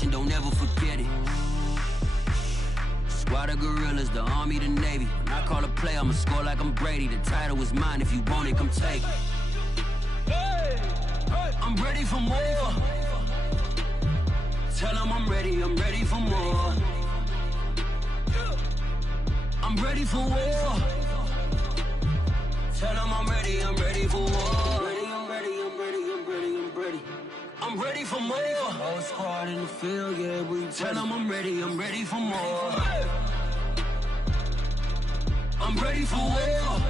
action, don't ever forget it. Squad of gorillas, the army, the navy. When I call a play, I'ma score like I'm Brady. The title is mine, if you want it, come take it. I'm ready for more. Tell them I'm ready for more. I'm ready for war. Tell them I'm ready for war. I'm ready for more. Whole squad in the field, yeah, we tell them I'm ready for more. I'm ready for war.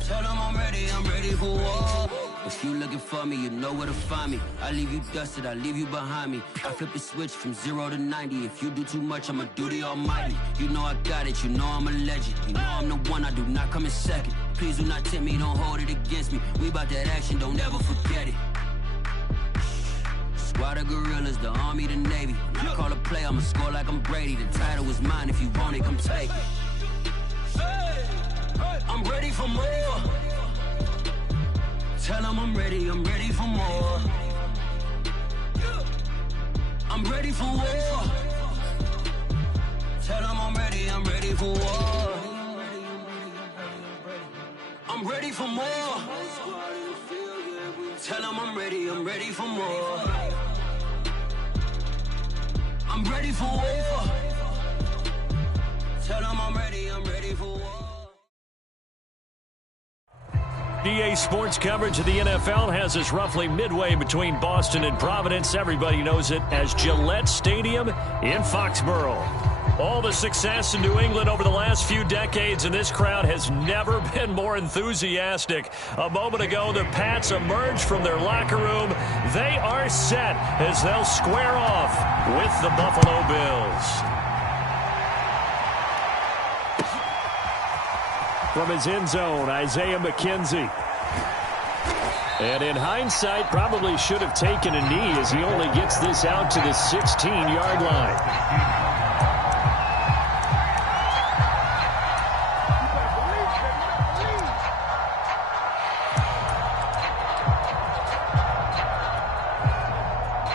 Tell them I'm ready for war. If you looking for me, you know where to find me. I leave you dusted, I leave you behind me. I flip the switch from 0 to 90. If you do too much, I'ma do the almighty. You know I got it, you know I'm a legend. You know I'm the one, I do not come in second. Please do not tempt me, don't hold it against me. We bout that action, don't ever forget it. Squad of gorillas, the army, the navy. When I call a play, I'ma score like I'm Brady. The title is mine, if you want it, come take it. I'm ready for more. Tell them I'm ready for more. I'm ready for war. Tell them I'm ready for war. I'm ready for more. Tell them I'm ready for more. I'm ready for war. Tell them I'm ready for war. EA Sports coverage of the NFL has us roughly midway between Boston and Providence. Everybody knows it as Gillette Stadium in Foxborough. All the success in New England over the last few decades, and this crowd has never been more enthusiastic. A moment ago, the Pats emerged from their locker room. They are set as they'll square off with the Buffalo Bills. From his end zone, Isaiah McKenzie. And in hindsight, probably should have taken a knee as he only gets this out to the 16-yard line.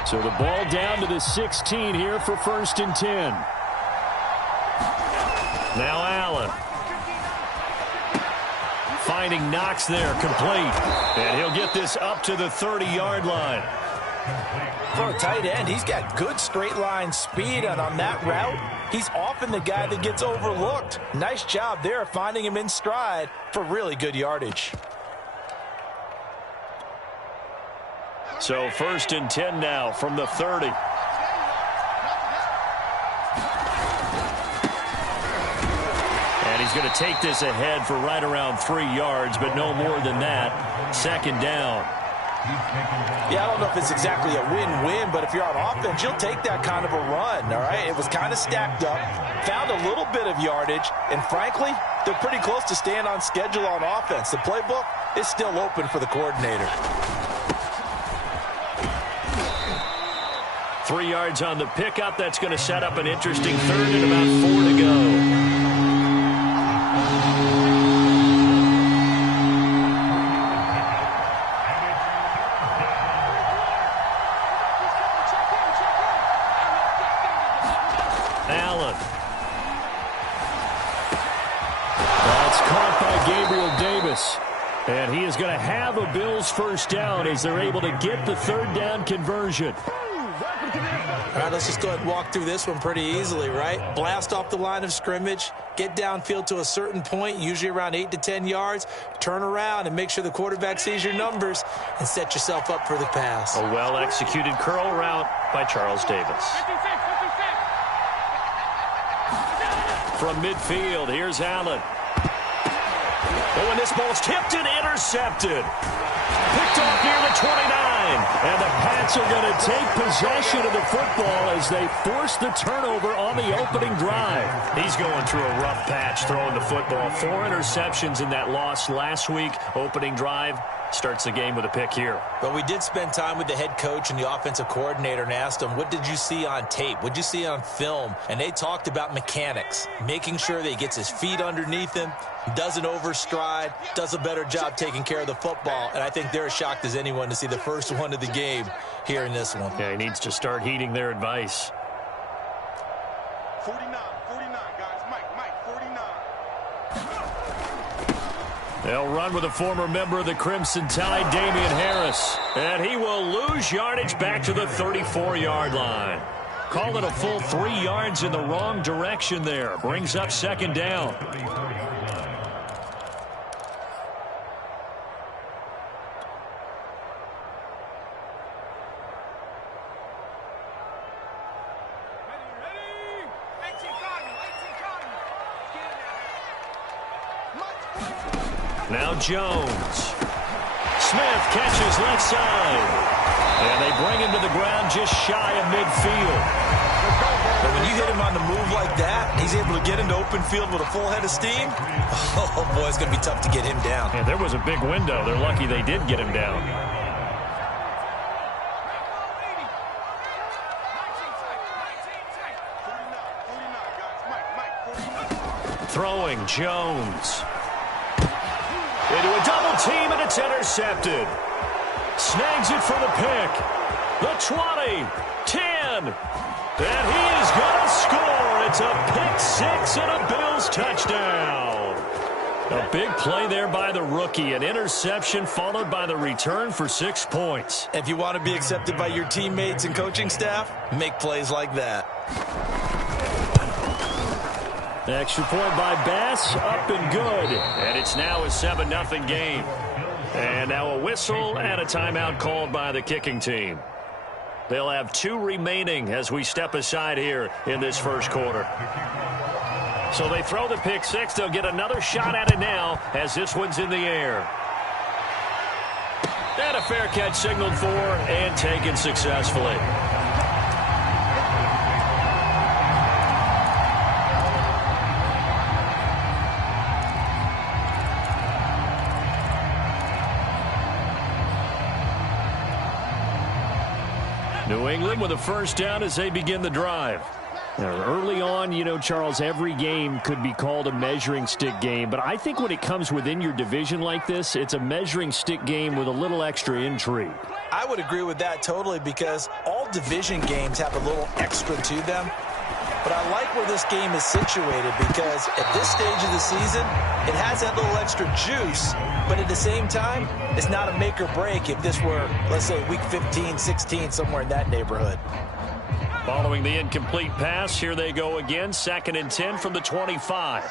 So the ball down to the 16 here for 1st and 10. Now Allen. Finding Knox there, complete. And he'll get this up to the 30-yard line. For a tight end, he's got good straight line speed, and on that route, he's often the guy that gets overlooked. Nice job there finding him in stride for really good yardage. So 1st and 10 now from the 30. He's going to take this ahead for right around 3 yards, but no more than that. 2nd down. Yeah, I don't know if it's exactly a win-win, but if you're on offense, you'll take that kind of a run, all right? It was kind of stacked up, found a little bit of yardage, and frankly, they're pretty close to staying on schedule on offense. The playbook is still open for the coordinator. 3 yards on the pickup. That's going to set up an interesting 3rd and about 4 to go. Allen. That's caught by Gabriel Davis. And he is going to have a Bills 1st down as they're able to get the 3rd down conversion. All right, let's just go ahead and walk through this one pretty easily, right? Blast off the line of scrimmage, get downfield to a certain point, usually around 8 to 10 yards, turn around and make sure the quarterback sees your numbers and set yourself up for the pass. A well-executed curl route by Charles Davis. From midfield, here's Allen. Oh, and this ball's tipped and intercepted. Picked off near the 29. And the Pats are going to take possession of the football as they force the turnover on the opening drive. He's going through a rough patch throwing the football. 4 interceptions in that loss last week. Opening drive starts the game with a pick here. But we did spend time with the head coach and the offensive coordinator and asked them, what did you see on tape? What did you see on film? And they talked about mechanics, making sure that he gets his feet underneath him, doesn't overstride, does a better job taking care of the football. And I think they're as shocked as anyone to see the first one of the game here in this one. Yeah, he needs to start heeding their advice. 49, guys. Mike, 49. They'll run with a former member of the Crimson Tide, Damian Harris. And he will lose yardage back to the 34-yard line. Call it a full 3 yards in the wrong direction there. Brings up second down. Now Jones. Smith catches left side. And they bring him to the ground just shy of midfield. But when you hit him on the move like that, he's able to get into open field with a full head of steam. Oh, boy, it's going to be tough to get him down. And there was a big window. They're lucky they did get him down. Throwing Jones. Into a double team, and it's intercepted. Snags it for the pick. The 20, 10, and he is going to score. It's a pick six and a Bills touchdown. A big play there by the rookie. An interception followed by the return for 6 points. If you want to be accepted by your teammates and coaching staff, make plays like that. Extra point by Bass, up and good. And it's now a 7-0 game. And now a whistle and a timeout called by the kicking team. They'll have 2 remaining as we step aside here in this first quarter. So they throw the pick six. They'll get another shot at it now as this one's in the air. And a fair catch signaled for and taken successfully. New England with a first down as they begin the drive. Now, early on, you know, Charles, every game could be called a measuring stick game. But I think when it comes within your division like this, it's a measuring stick game with a little extra intrigue. I would agree with that totally because all division games have a little extra to them. But I like where this game is situated because at this stage of the season, it has that little extra juice. But at the same time, it's not a make or break if this were, let's say, week 15, 16, somewhere in that neighborhood. Following the incomplete pass, here they go again. 2nd and 10 from the 25.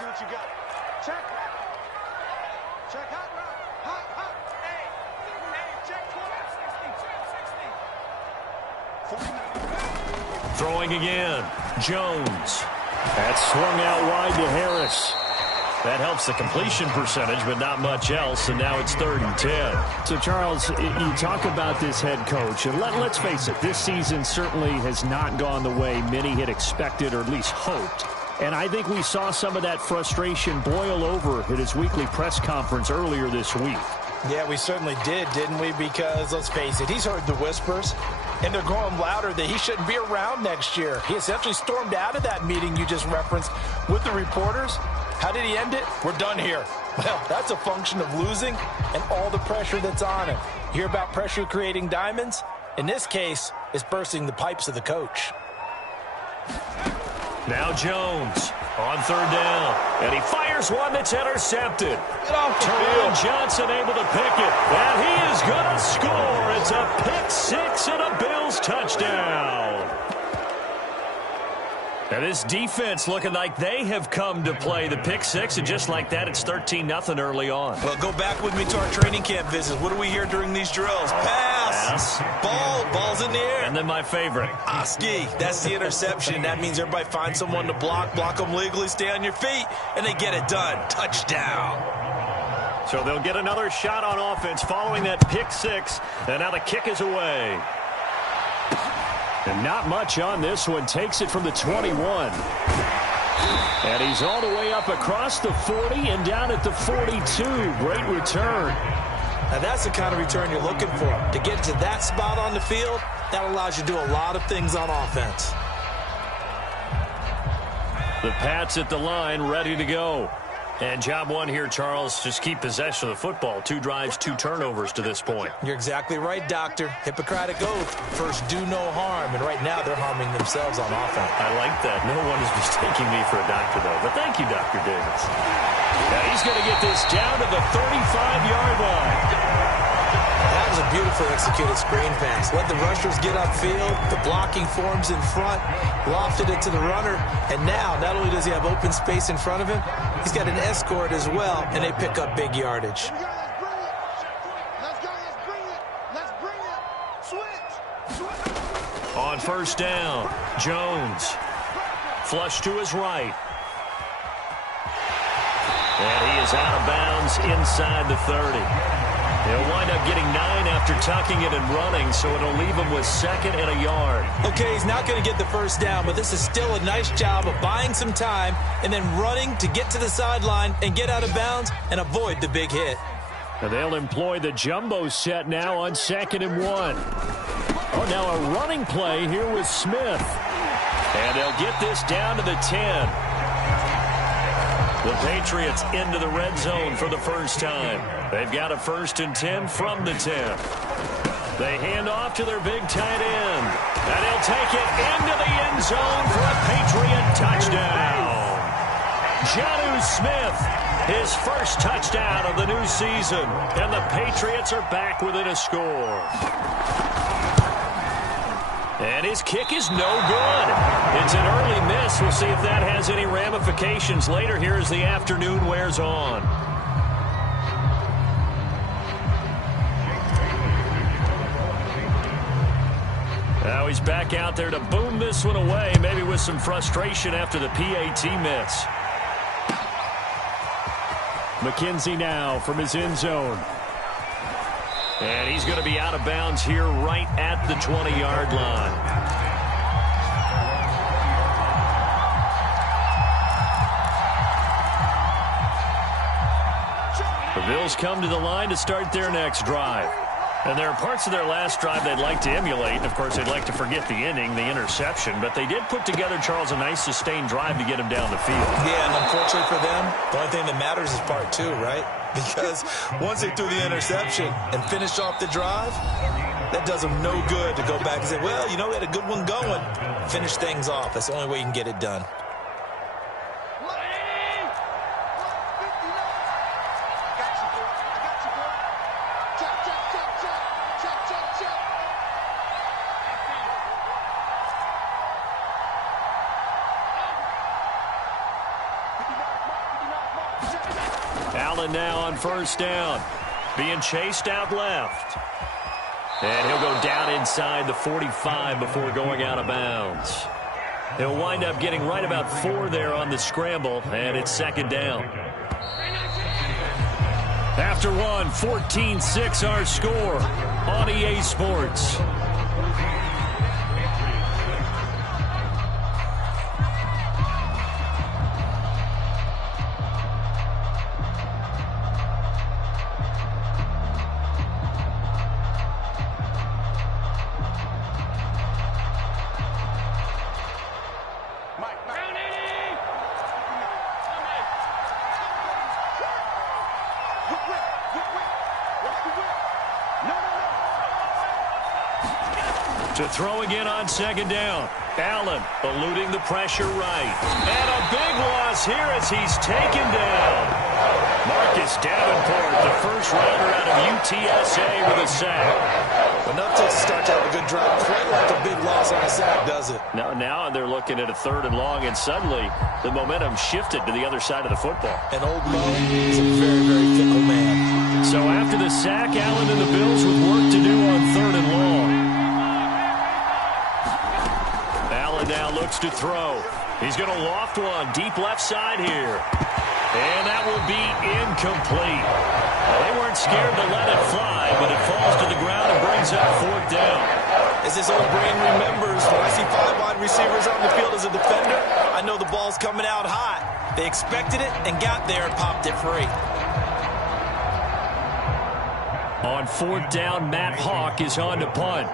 Throwing again. Jones. That's swung out wide to Harris. That helps the completion percentage, but not much else, and now it's 3rd and 10. So, Charles, you talk about this head coach, and let's face it, this season certainly has not gone the way many had expected or at least hoped. And I think we saw some of that frustration boil over at his weekly press conference earlier this week. Yeah, we certainly did, didn't we? Because, let's face it, he's heard the whispers, and they're growing louder that he shouldn't be around next year. He essentially stormed out of that meeting you just referenced with the reporters. How did he end it? We're done here. Well, that's a function of losing and all the pressure that's on him. You hear about pressure creating diamonds? In this case, it's bursting the pipes of the coach. Now Jones on 3rd down. And he fires one that's intercepted. Terrell Johnson able to pick it. And he is going to score. It's a pick six and a Bills touchdown. Now this defense looking like they have come to play the pick six, and just like that, it's 13-0 early on. Well, go back with me to our training camp visits. What do we hear during these drills? Pass. Ball's in the air. And then my favorite. Oski, that's the interception. That means everybody finds someone to block them legally, stay on your feet, and they get it done. Touchdown. So they'll get another shot on offense following that pick six, and now the kick is away. And not much on this one. Takes it from the 21. And he's all the way up across the 40 and down at the 42. Great return. Now that's the kind of return you're looking for. To get to that spot on the field, that allows you to do a lot of things on offense. The Pats at the line, ready to go. And job one here, Charles, just keep possession of the football. 2 drives, 2 turnovers to this point. You're exactly right, Doctor. Hippocratic oath. First, do no harm. And right now, they're harming themselves on offense. I like that. No one is mistaking me for a doctor, though. But thank you, Dr. Davis. Now he's going to get this down to the 35-yard line. That was a beautifully executed screen pass. Let the rushers get upfield. The blocking forms in front. Lofted it to the runner. And now, not only does he have open space in front of him, he's got an escort as well, and they pick up big yardage. On first down, Jones. Flush to his right. And he is out of bounds inside the 30. He'll wind up getting 9 after tucking it and running, so it'll leave him with 2nd and a yard. Okay, he's not going to get the first down, but this is still a nice job of buying some time and then running to get to the sideline and get out of bounds and avoid the big hit. And they'll employ the jumbo set now on 2nd and 1. Oh, now a running play here with Smith. And they'll get this down to the 10. The Patriots into the red zone for the first time. They've got a 1st and 10 from the 10. They hand off to their big tight end. And he'll take it into the end zone for a Patriot touchdown. Jonnu Smith, his first touchdown of the new season. And the Patriots are back within a score. And his kick is no good. It's an early miss. We'll see if that has any ramifications later here as the afternoon wears on. Now he's back out there to boom this one away, maybe with some frustration after the PAT miss. McKenzie now from his end zone. And he's going to be out of bounds here right at the 20-yard line. The Bills come to the line to start their next drive. And there are parts of their last drive they'd like to emulate. And, of course, they'd like to forget the inning, the interception. But they did put together, Charles, a nice sustained drive to get him down the field. Yeah, and unfortunately for them, the only thing that matters is part 2, right? Because once they threw the interception and finished off the drive, that does them no good to go back and say, well, you know, we had a good one going. Finish things off. That's the only way you can get it done. Allen now on first down, being chased out left. And he'll go down inside the 45 before going out of bounds. He'll wind up getting right about 4 there on the scramble, and it's 2nd down. After one, 14-6 our score on EA Sports. To throw again on 2nd down. Allen eluding the pressure right. And a big loss here as he's taken down. Marcus Davenport, the first rounder out of UTSA with a sack. Enough to start to have a good drive. Quite like a big loss on a sack, does it? Now they're looking at a 3rd and long, and suddenly the momentum shifted to the other side of the football. And old Mo is a very, very fickle man. So after the sack, Allen and the Bills with work to do on 3rd and long. Now looks to throw. He's going to loft one deep left side here. And that will be incomplete. Well, they weren't scared to let it fly, but it falls to the ground and brings up 4th down. As this old brain remembers, when I see 5 wide receivers on the field as a defender, I know the ball's coming out hot. They expected it and got there and popped it free. On 4th down, Matt Hawk is on to punt.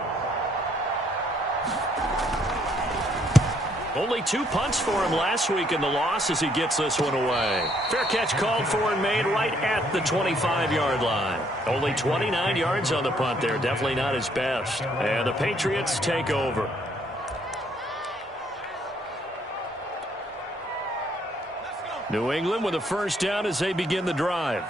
Only 2 punts for him last week in the loss as he gets this one away. Fair catch called for and made right at the 25-yard line. Only 29 yards on the punt there. Definitely not his best. And the Patriots take over. New England with a first down as they begin the drive.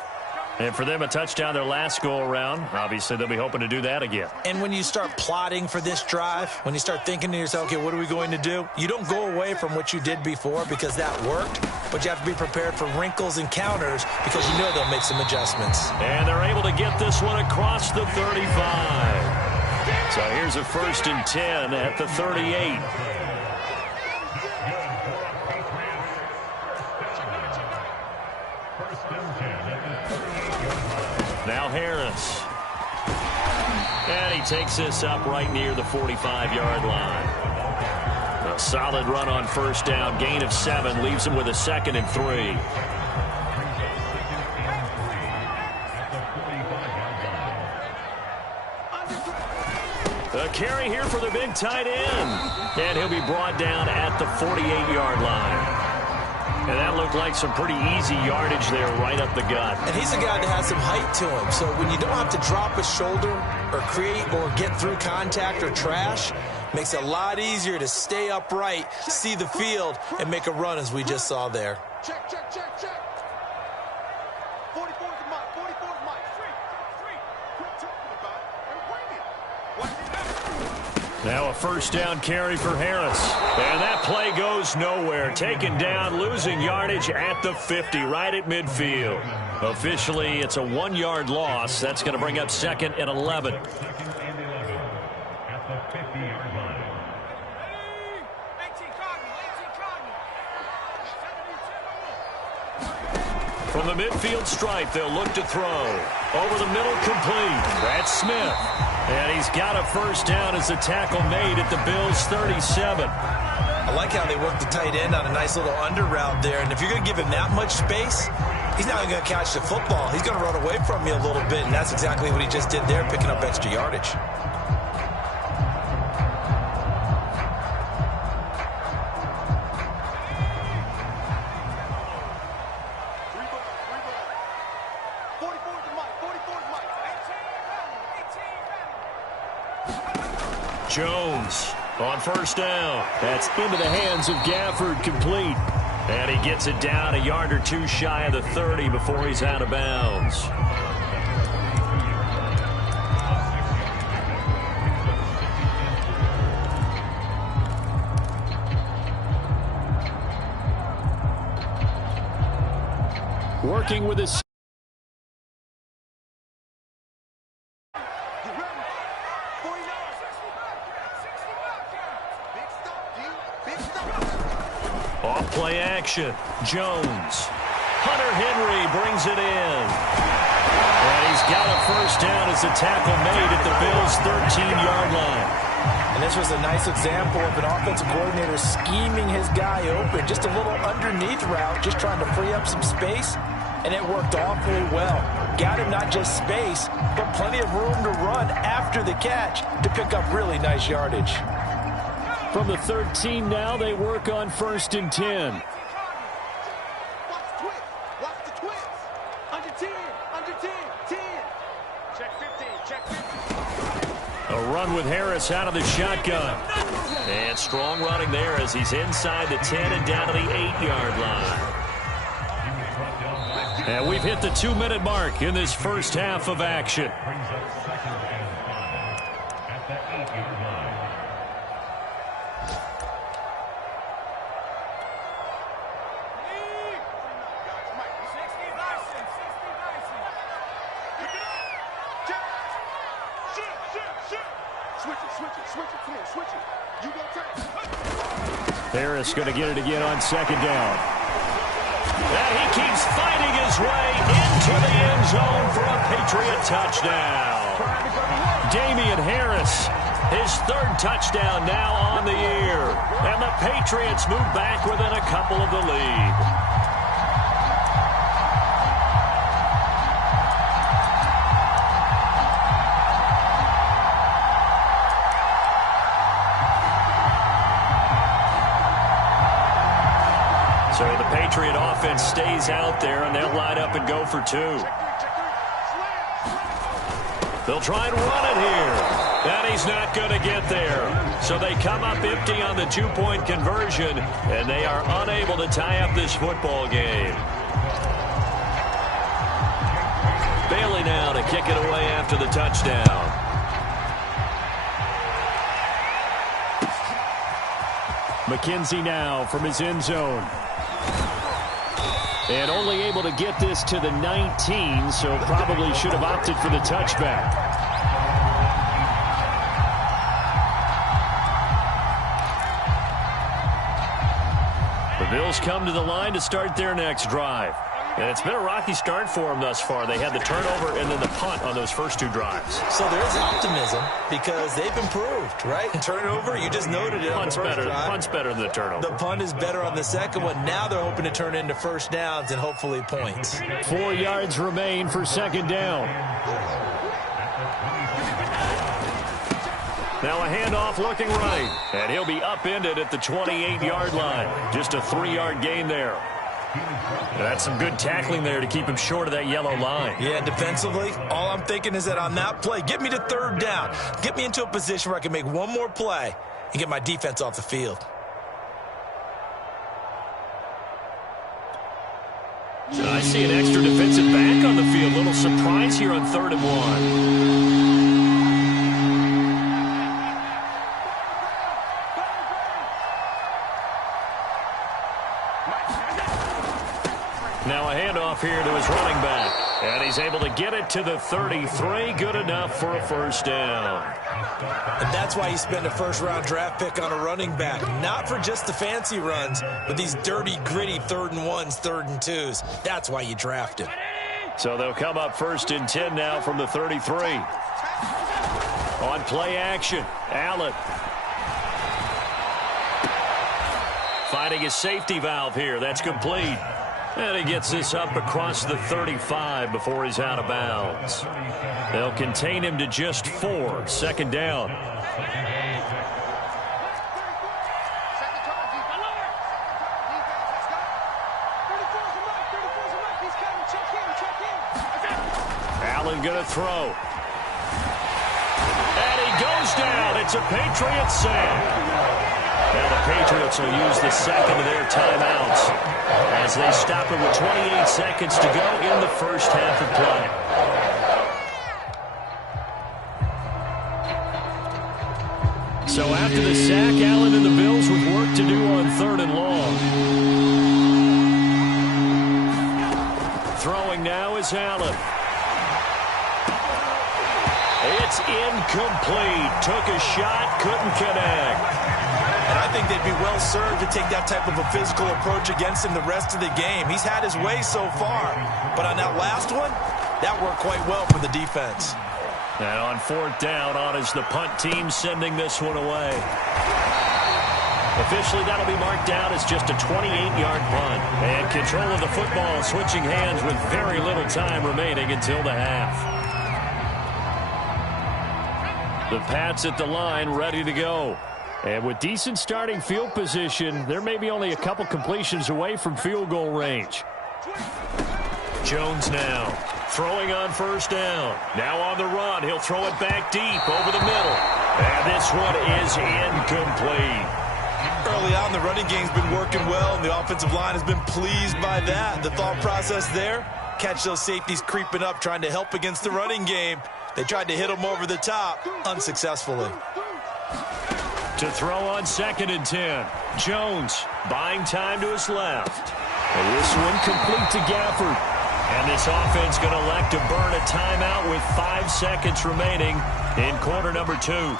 And for them, a touchdown their last go-around. Obviously, they'll be hoping to do that again. And when you start plotting for this drive, when you start thinking to yourself, okay, what are we going to do? You don't go away from what you did before because that worked, but you have to be prepared for wrinkles and counters because you know they'll make some adjustments. And they're able to get this one across the 35. So here's a 1st and 10 at the 38. Now Harris. And he takes this up right near the 45-yard line. A solid run on first down. Gain of 7 leaves him with a 2nd and 3. A carry here for the big tight end. And he'll be brought down at the 48-yard line. And that looked like some pretty easy yardage there right up the gut. And he's a guy that has some height to him. So when you don't have to drop a shoulder or create or get through contact or trash, makes it a lot easier to stay upright, see the field, and make a run as we just saw there. Check, check, check, check. 44's the mic. 44's mic. Street. Quit talking about it and bring it. Watch it happen. Now a first down carry for Harris. And that play goes nowhere. Taken down, losing yardage at the 50, right at midfield. Officially, it's a 1-yard loss. That's going to bring up 2nd and 11. From the midfield stripe, they'll look to throw. Over the middle, complete. That's Smith. And he's got a first down as the tackle made at the Bills' 37. I like how they work the tight end on a nice little under route there. And if you're going to give him that much space, he's not going to catch the football. He's going to run away from you a little bit, and that's exactly what he just did there, picking up extra yardage. Jones on first down. That's into the hands of Gafford, complete. And he gets it down a yard or 2 shy of the 30 before he's out of bounds. Working with his... Off-play action. Jones. Hunter Henry brings it in. And he's got a first down as the tackle made at the Bills' 13-yard line. And this was a nice example of an offensive coordinator scheming his guy open. Just a little underneath route, just trying to free up some space. And it worked awfully well. Got him not just space, but plenty of room to run after the catch to pick up really nice yardage. From the 13 now, they work on 1st and 10. Watch the twist. Watch the twist. Under 10. Under 10. 10. Check 15. Check 15. A run with Harris out of the shotgun. And strong running there as he's inside the 10 and down to the 8-yard line. And we've hit the 2-minute mark in this first half of action. Harris going to get it again on 2nd down. And he keeps fighting his way into the end zone for a Patriot touchdown. Damian Harris, his 3rd touchdown now on the year. And the Patriots move back within a couple of the lead. So the Patriot offense stays out there, and they'll line up and go for two. They'll try and run it here. And he's not going to get there. So they come up empty on the two-point conversion, and they are unable to tie up this football game. Bailey now to kick it away after the touchdown. McKenzie now from his end zone. And only able to get this to the 19, so probably should have opted for the touchback. The Bills come to the line to start their next drive. And it's been a rocky start for them thus far. They had the turnover and then the punt on those first two drives. So there is optimism because they've improved, right? Turnover, you just noted it on the first drive. Punt's better than the turnover. The punt is better on the second one. Now they're hoping to turn into first downs and hopefully points. 4 yards remain for second down. Now a handoff looking right. And he'll be upended at the 28-yard line. Just a 3-yard gain there. And that's some good tackling there to keep him short of that yellow line. Yeah, defensively, all I'm thinking is that on that play, get me to third down. Get me into a position where I can make one more play and get my defense off the field. So I see an extra defensive back on the field. Little surprise here on 3rd and 1. Now a handoff here to his running back. And he's able to get it to the 33. Good enough for a first down. And that's why you spend a first-round draft pick on a running back. Not for just the fancy runs, but these dirty, gritty 3rd and 1s, 3rd and 2s. That's why you draft him. So they'll come up 1st and 10 now from the 33. On play action, Allen. Finding his safety valve here. That's complete. And he gets this up across the 35 before he's out of bounds. They'll contain him to just 4. Second down. Allen going to throw. And he goes down. It's a Patriot sack. Now the Patriots will use the second of their timeouts as they stop it with 28 seconds to go in the first half of play. So after the sack, Allen and the Bills with work to do on 3rd and long. Throwing now is Allen. It's incomplete. Took a shot, couldn't connect. And I think they'd be well served to take that type of a physical approach against him the rest of the game. He's had his way so far. But on that last one, that worked quite well for the defense. And on 4th down, on is the punt team sending this one away. Officially, that'll be marked down as just a 28-yard punt. And control of the football switching hands with very little time remaining until the half. The Pats at the line ready to go. And with decent starting field position, there may be only a couple completions away from field goal range. Jones now throwing on 1st down. Now on the run. He'll throw it back deep over the middle. And this one is incomplete. Early on, the running game's been working well, and the offensive line has been pleased by that. The thought process there, catch those safeties creeping up, trying to help against the running game. They tried to hit them over the top, unsuccessfully. To throw on 2nd and 10. Jones buying time to his left. And this one complete to Gafford. And this offense going to elect to burn a timeout with 5 seconds remaining in quarter number 2.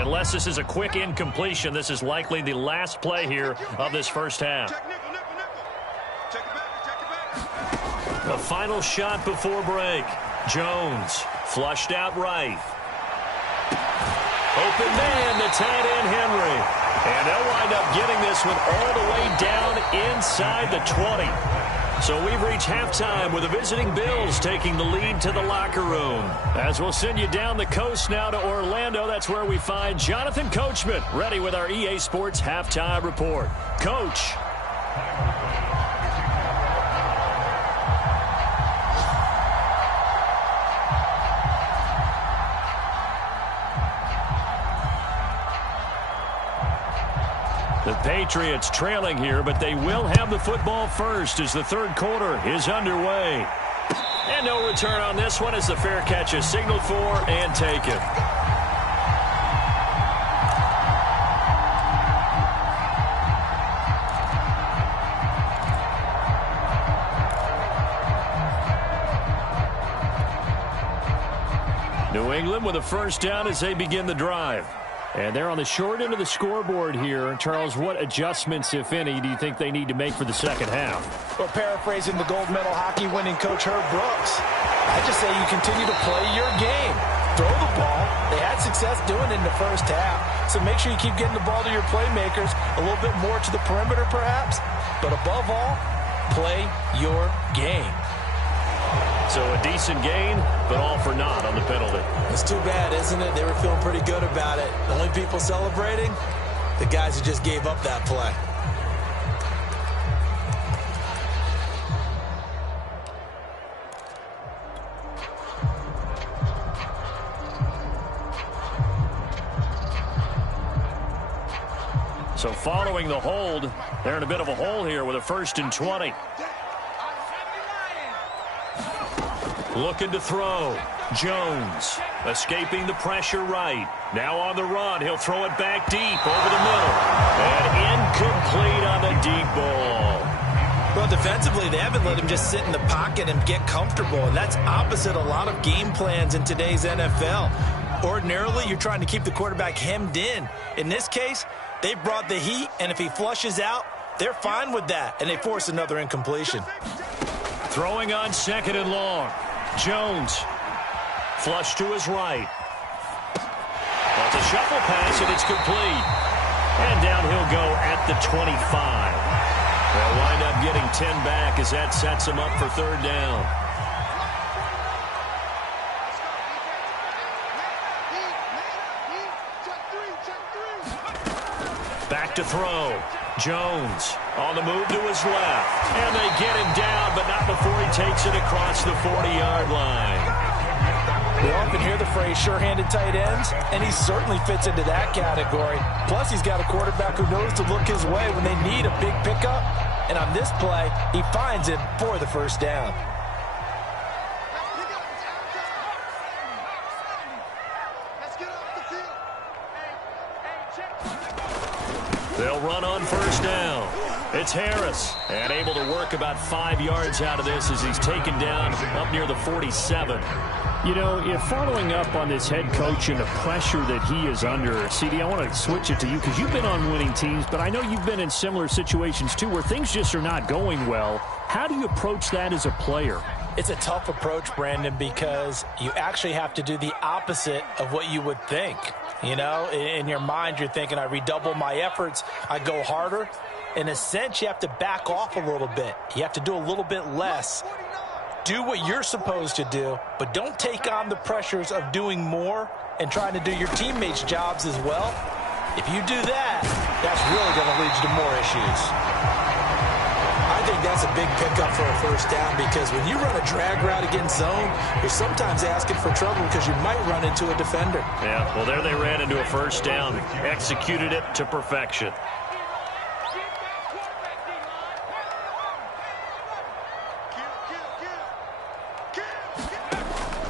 And unless this is a quick incompletion, this is likely the last play here of this first half. The final shot before break. Jones flushed out right. Open man to tight end Henry. And they'll wind up getting this one all the way down inside the 20. So we've reached halftime with the visiting Bills taking the lead to the locker room. As we'll send you down the coast now to Orlando, that's where we find Jonathan Coachman ready with our EA Sports halftime report. Coach. The Patriots trailing here, but they will have the football first as the third quarter is underway. And no return on this one as the fair catch is signaled for and taken. New England with a first down as they begin the drive. And they're on the short end of the scoreboard here. Charles, what adjustments, if any, do you think they need to make for the second half? Well, paraphrasing the gold medal hockey winning coach Herb Brooks, I just say you continue to play your game. Throw the ball. They had success doing it in the first half. So make sure you keep getting the ball to your playmakers, a little bit more to the perimeter perhaps. But above all, play your game. So a decent gain, but all for naught on the penalty. It's too bad, isn't it? They were feeling pretty good about it. The only people celebrating, the guys who just gave up that play. So following the hold, they're in a bit of a hole here with a 1st and 20. Looking to throw. Jones escaping the pressure right. Now on the run. He'll throw it back deep over the middle. And incomplete on the deep ball. Well, defensively, they haven't let him just sit in the pocket and get comfortable. And that's opposite a lot of game plans in today's NFL. Ordinarily, you're trying to keep the quarterback hemmed in. In this case, they brought the heat, and if he flushes out, they're fine with that. And they force another incompletion. Throwing on 2nd and long. Jones, flush to his right. That's a shuffle pass, and it's complete. And down he'll go at the 25. They'll wind up getting 10 back as that sets him up for 3rd down. Back to throw. Jones on the move to his left. And they get him down, but not before he takes it across the 40-yard line. We often hear the phrase sure-handed tight ends, and he certainly fits into that category. Plus, he's got a quarterback who knows to look his way when they need a big pickup. And on this play, he finds it for the 1st down. They'll run on 1st down. It's Harris, and able to work about 5 yards out of this as he's taken down up near the 47. You know, if following up on this head coach and the pressure that he is under, CD, I want to switch it to you because you've been on winning teams, but I know you've been in similar situations too where things just are not going well. How do you approach that as a player? It's a tough approach, Brandon, because you actually have to do the opposite of what you would think. You know, in your mind, you're thinking, I redouble my efforts, I go harder. In a sense, you have to back off a little bit. You have to do a little bit less. Do what you're supposed to do, but don't take on the pressures of doing more and trying to do your teammates' jobs as well. If you do that, that's really going to lead you to more issues. I think that's a big pickup for a 1st down because when you run a drag route against zone, you're sometimes asking for trouble because you might run into a defender. Yeah, well, there they ran into a 1st down, executed it to perfection.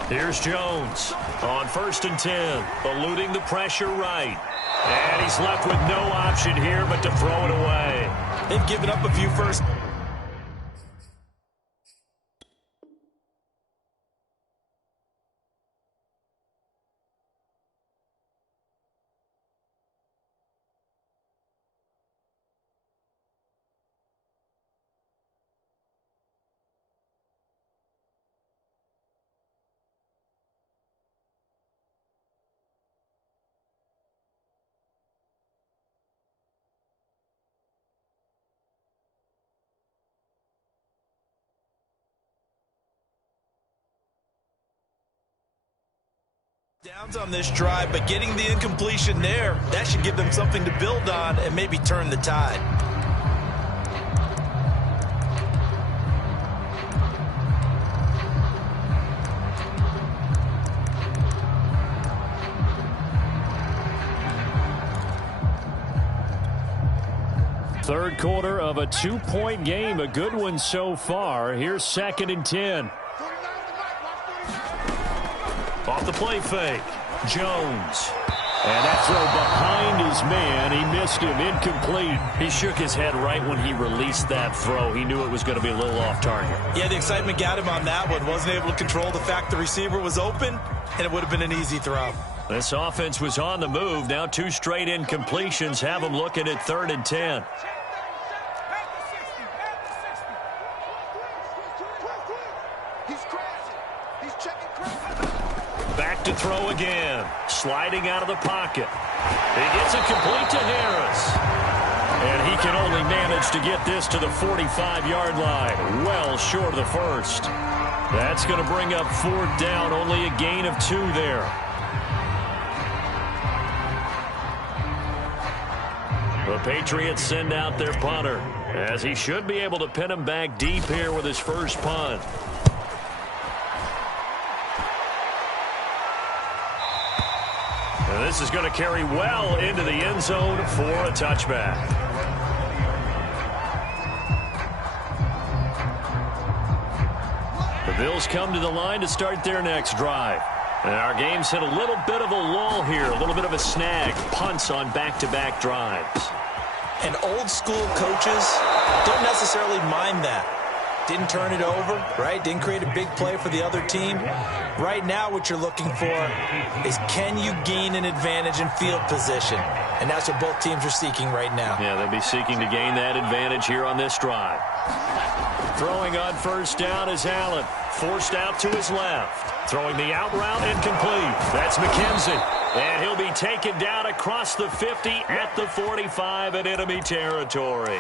Here's Jones on 1st and 10, eluding the pressure right. And he's left with no option here but to throw it away. They've given up a few first. Downs on this drive, but getting the incompletion there, that should give them something to build on and maybe turn the tide. Third quarter of a 2-point game, a good one so far. Here's 2nd and 10. Off the play fake, Jones. And that throw behind his man. He missed him, incomplete. He shook his head right when he released that throw. He knew it was going to be a little off target. Yeah, the excitement got him on that one. Wasn't able to control the fact the receiver was open, and it would have been an easy throw. This offense was on the move. Now 2 straight incompletions have them looking at 3rd and 10. Back to throw again. Sliding out of the pocket. He gets it complete to Harris. And he can only manage to get this to the 45-yard line. Well short of the first. That's going to bring up 4th down. Only a gain of 2 there. The Patriots send out their punter, as he should be able to pin him back deep here with his first punt. And this is going to carry well into the end zone for a touchback. The Bills come to the line to start their next drive. And our game's hit a little bit of a lull here, a little bit of a snag. Punts on back-to-back drives. And old-school coaches don't necessarily mind that. Didn't turn it over, right? Didn't create a big play for the other team. Right now what you're looking for is, can you gain an advantage in field position? And that's what both teams are seeking right now. Yeah, they'll be seeking to gain that advantage here on this drive. Throwing on first down is Allen. Forced out to his left. Throwing the out route incomplete. That's McKenzie. And he'll be taken down across the 50 at the 45 in enemy territory.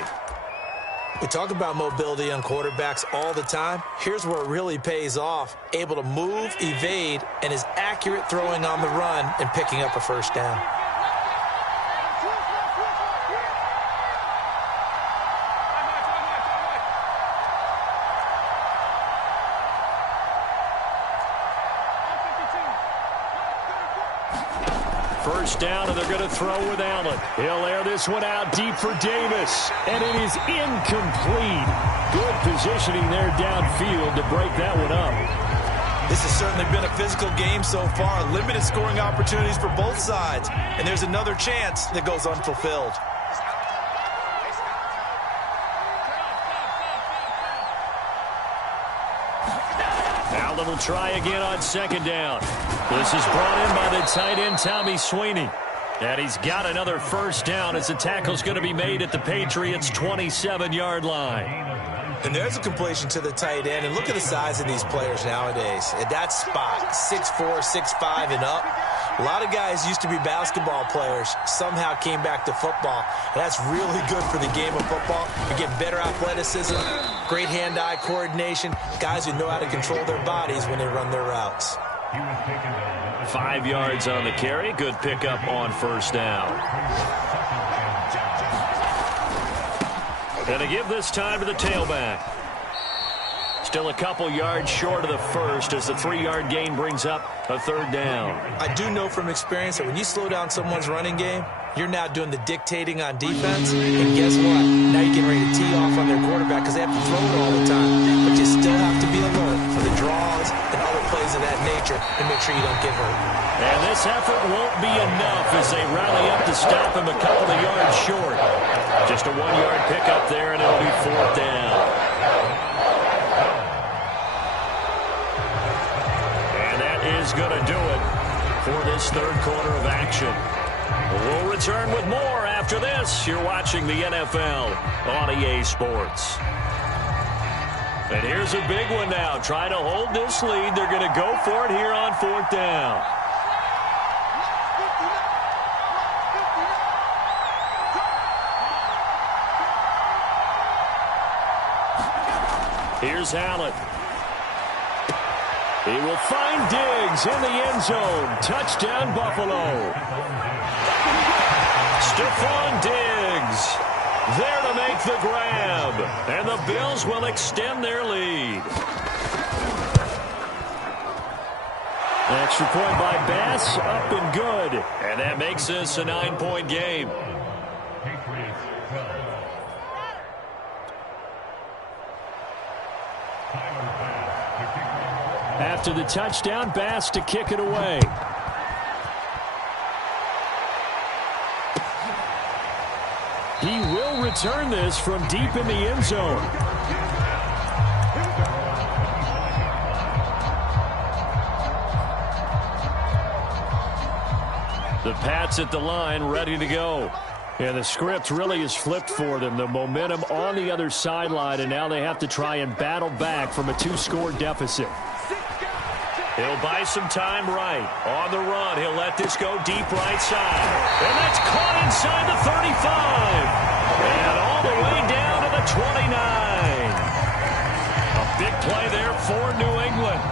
We talk about mobility on quarterbacks all the time. Here's where it really pays off. Able to move, evade, and is accurate throwing on the run and picking up a first down. First down, and they're going to throw with Allen. He'll air this one out deep for Davis, and it is incomplete. Good positioning there downfield to break that one up. This has certainly been a physical game so far. Limited scoring opportunities for both sides, and there's another chance that goes unfulfilled. Allen will try again on second down. This is brought in by the tight end, Tommy Sweeney. And he's got another first down as the tackle's going to be made at the Patriots' 27-yard line. And there's a completion to the tight end. And look at the size of these players nowadays. At that spot, 6'4", 6'5", and up. A lot of guys used to be basketball players, somehow came back to football. And that's really good for the game of football. You get better athleticism, great hand-eye coordination, guys who know how to control their bodies when they run their routes. 5 yards on the carry. Good pickup on first down. And to give this time to the tailback. Still a couple yards short of the first as the 3-yard gain brings up a third down. I do know from experience that when you slow down someone's running game, you're now doing the dictating on defense. And guess what? Now you're getting ready to tee off on their quarterback because they have to throw it all the time. But you still have to be alert for the draws and other plays of that nature and make sure you don't get hurt. And this effort won't be enough as they rally up to stop him a couple of yards short. Just a 1-yard pickup there, and it'll be fourth down. Is going to do it for this third quarter of action. We'll return with more after this. You're watching the NFL on EA Sports. And here's a big one now. Trying to hold this lead. They're going to go for it here on fourth down. Here's Allen. He will find Diggs in the end zone. Touchdown, Buffalo. Stephon Diggs there to make the grab. And the Bills will extend their lead. Extra point by Bass, up and good. And that makes this a 9-point game. After the touchdown, Bass to kick it away. He will return this from deep in the end zone. The Pats at the line, ready to go. Yeah, the script really is flipped for them. The momentum on the other sideline, and now they have to try and battle back from a 2-score deficit. He'll buy some time right. On the run, he'll let this go deep right side. And that's caught inside the 35. And all the way down to the 29. A big play there for New England.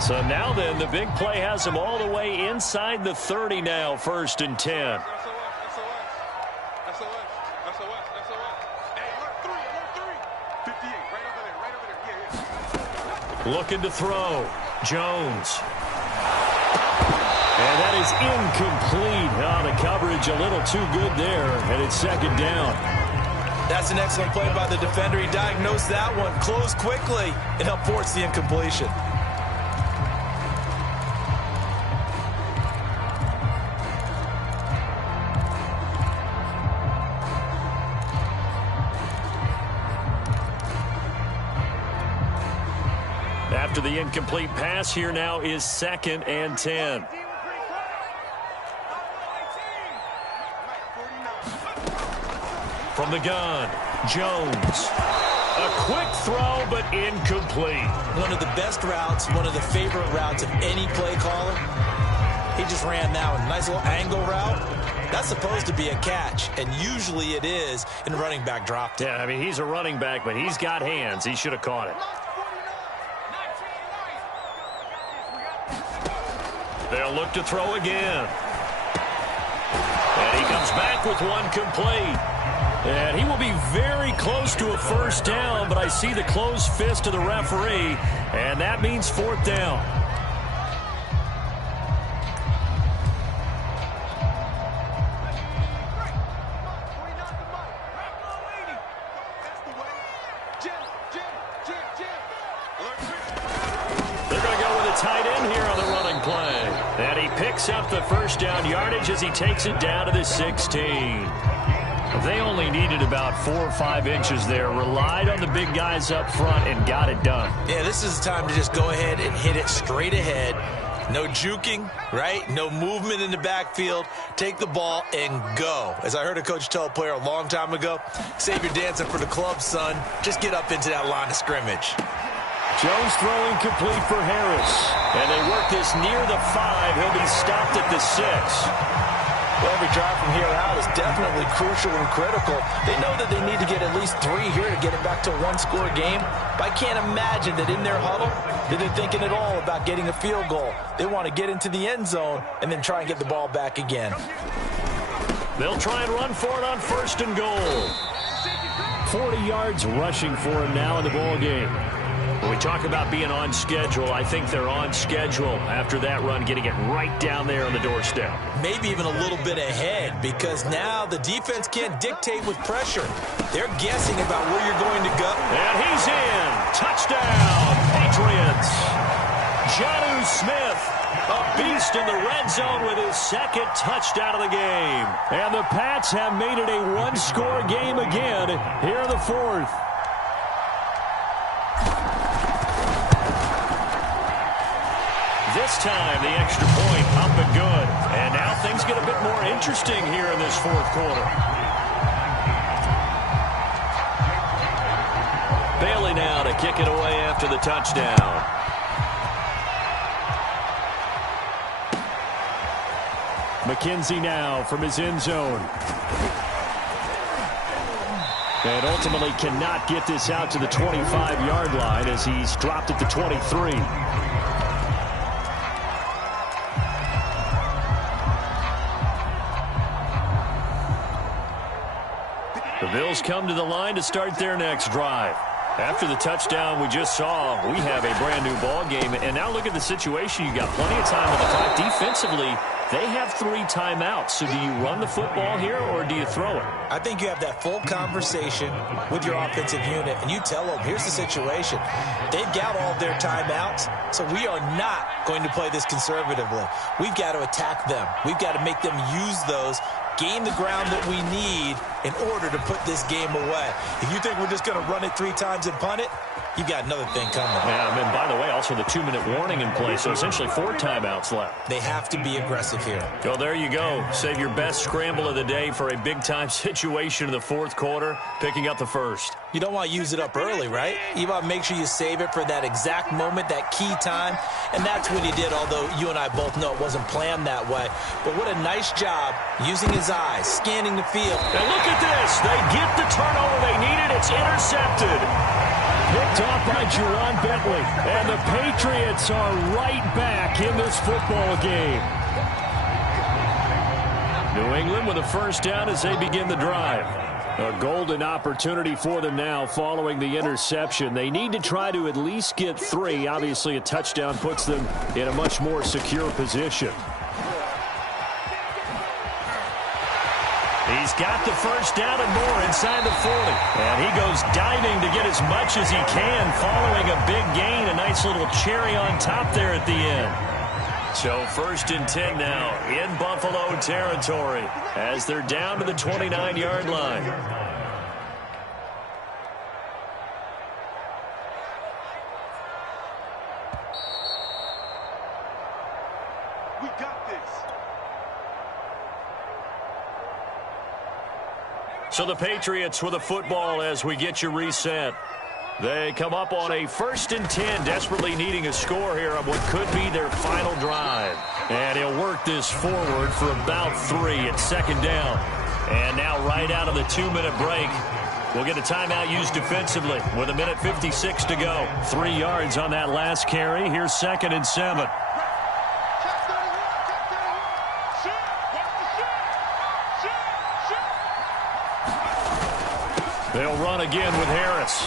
So now then, the big play has him all the way inside the 30 now, 1st and 10. Looking to throw. Jones. And that is incomplete. Oh, the coverage a little too good there, and it's 2nd down. That's an excellent play by the defender. He diagnosed that one, closed quickly, and helped force the incompletion. After the incomplete pass, here now is 2nd and 10. From the gun, Jones. A quick throw, but incomplete. One of the best routes, one of the favorite routes of any play caller. He just ran that one. Nice little angle route. That's supposed to be a catch, and usually it is, and the running back dropped it. Yeah, I mean, he's a running back, but he's got hands. He should have caught it. They'll look to throw again. And he comes back with one complete. And he will be very close to a 1st down, but I see the closed fist of the referee, and that means 4th down. They're going to go with a tight end here on the running play. And he picks up the 1st down yardage as he takes it down to the 16. They only needed about 4 or 5 inches there, relied on the big guys up front, and got it done. Yeah, this is the time to just go ahead and hit it straight ahead. No juking, right? No movement in the backfield. Take the ball and go. As I heard a coach tell a player a long time ago, save your dancing for the club, son. Just get up into that line of scrimmage. Jones throwing complete for Harris. And they work this near the 5. He'll be stopped at the 6. Well, every drive from here out is definitely crucial and critical. They know that they need to get at least 3 here to get it back to a 1-score game. But I can't imagine that in their huddle that they're thinking at all about getting a field goal. They want to get into the end zone and then try and get the ball back again. They'll try and run for it on 1st and goal. 40 yards rushing for him now in the ball game. When we talk about being on schedule, I think they're on schedule after that run, getting it right down there on the doorstep. Maybe even a little bit ahead, because now the defense can't dictate with pressure. They're guessing about where you're going to go. And he's in. Touchdown, Patriots. Jonnu Smith, a beast in the red zone with his 2nd touchdown of the game. And the Pats have made it a 1-score game again here in the 4th. This time, the extra point up and good. And now things get a bit more interesting here in this 4th quarter. Bailey now to kick it away after the touchdown. McKenzie now from his end zone. And ultimately cannot get this out to the 25-yard line as he's dropped at the 23. The Bills come to the line to start their next drive. After the touchdown we just saw, we have a brand-new ball game. And now look at the situation. You got plenty of time on the clock. Defensively, they have 3 timeouts. So do you run the football here or do you throw it? I think you have that full conversation with your offensive unit, and you tell them, here's the situation. They've got all their timeouts, so we are not going to play this conservatively. We've got to attack them. We've got to make them use those, gain the ground that we need in order to put this game away. If you think we're just going to run it 3 times and punt it, you've got another thing coming. Yeah, and by the way, also the 2-minute warning in place, so essentially 4 timeouts left. They have to be aggressive here. Well, there you go. Save your best scramble of the day for a big-time situation in the 4th quarter, picking up the first. You don't want to use it up early, right? You want to make sure you save it for that exact moment, that key time, and that's what he did, although you and I both know it wasn't planned that way. But what a nice job using his eyes, scanning the field. And look at this. They get the turnover they needed. It's intercepted. Picked off by Juwan Bentley. And the Patriots are right back in this football game. New England with a first down as they begin the drive. A golden opportunity for them now following the interception. They need to try to at least get 3. Obviously, a touchdown puts them in a much more secure position. He's got the first down and more inside the 40. And he goes diving to get as much as he can following a big gain. A nice little cherry on top there at the end. So 1st and 10 now in Buffalo territory as they're down to the 29-yard line. We got this. So the Patriots with a football as we get you reset. They come up on a 1st and 10, desperately needing a score here on what could be their final drive. And he'll work this forward for about 3 at 2nd down. And now right out of the 2-minute break, we'll get a timeout used defensively with 1:56 to go. 3 yards on that last carry. Here's 2nd and 7. They'll run again with Harris.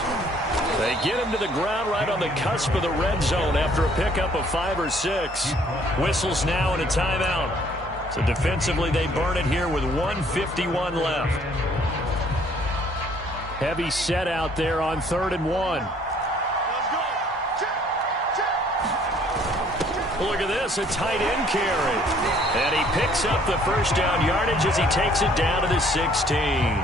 They get him to the ground right on the cusp of the red zone after a pickup of 5 or 6. Whistles now and a timeout. So defensively they burn it here with 1:51 left. Heavy set out there on 3rd and 1. Look at this, a tight end carry. And he picks up the first down yardage as he takes it down to the 16.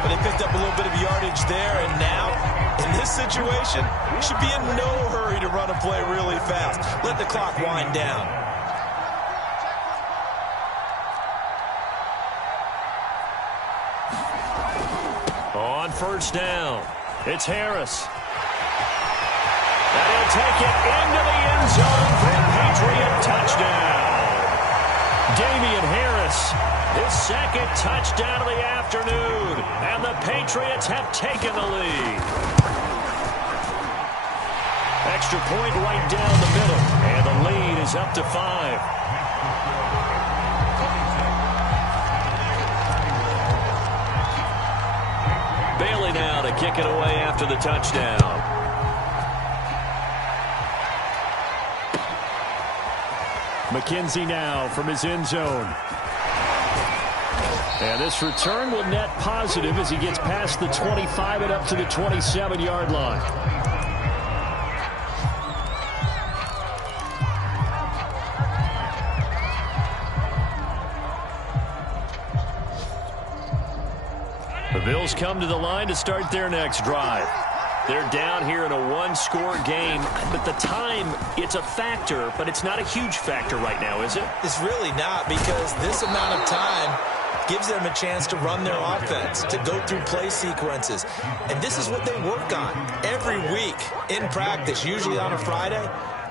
But they picked up a little bit of yardage there, and now, in this situation, you should be in no hurry to run a play really fast. Let the clock wind down. On 1st down, it's Harris. And he'll take it into the end zone for a Patriot touchdown. Damian Harris, his 2nd touchdown of the afternoon, and the Patriots have taken the lead. Extra point right down the middle, and the lead is up to 5. Bailey now to kick it away after the touchdown. McKenzie now from his end zone. And this return will net positive as he gets past the 25 and up to the 27-yard line. The Bills come to the line to start their next drive. They're down here in a 1-score game, but the time, it's a factor, but it's not a huge factor right now, is it? It's really not, because this amount of time gives them a chance to run their offense, to go through play sequences. And this is what they work on every week in practice, usually on a Friday.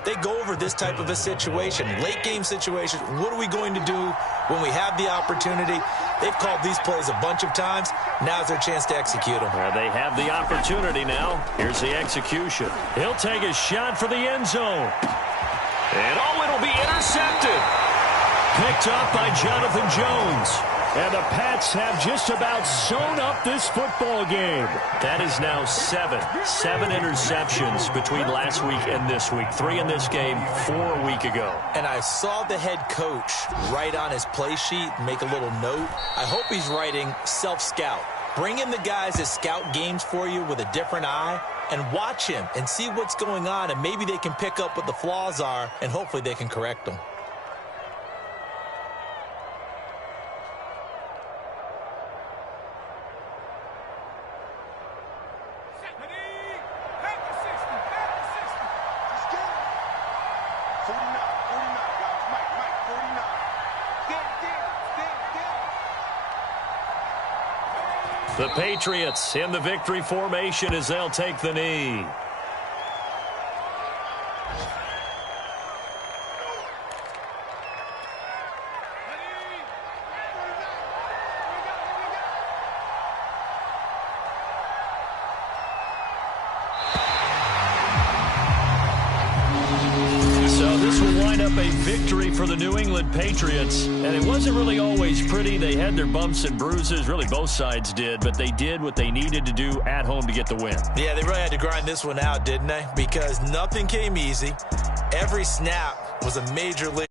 they go over this type of a situation, late game situation. What are we going to do when we have the opportunity? They've called these plays a bunch of times. Now's their chance to execute them. Well, they have the opportunity now. Here's the execution. He'll take a shot for the end zone. And, oh, it'll be intercepted. Picked up by Jonathan Jones. And the Pats have just about sewn up this football game. That is now seven interceptions between last week and this week. 3 in this game, 4 a week ago. And I saw the head coach write on his play sheet, make a little note. I hope he's writing self-scout. Bring in the guys that scout games for you with a different eye and watch him and see what's going on, and maybe they can pick up what the flaws are, and hopefully they can correct them. The Patriots in the victory formation as they'll take the knee. A victory for the New England Patriots, and it wasn't really always pretty. They had their bumps and bruises, really both sides did, but they did what they needed to do at home to get the win. Yeah, they really had to grind this one out, didn't they? Because nothing came easy. Every snap was a major league.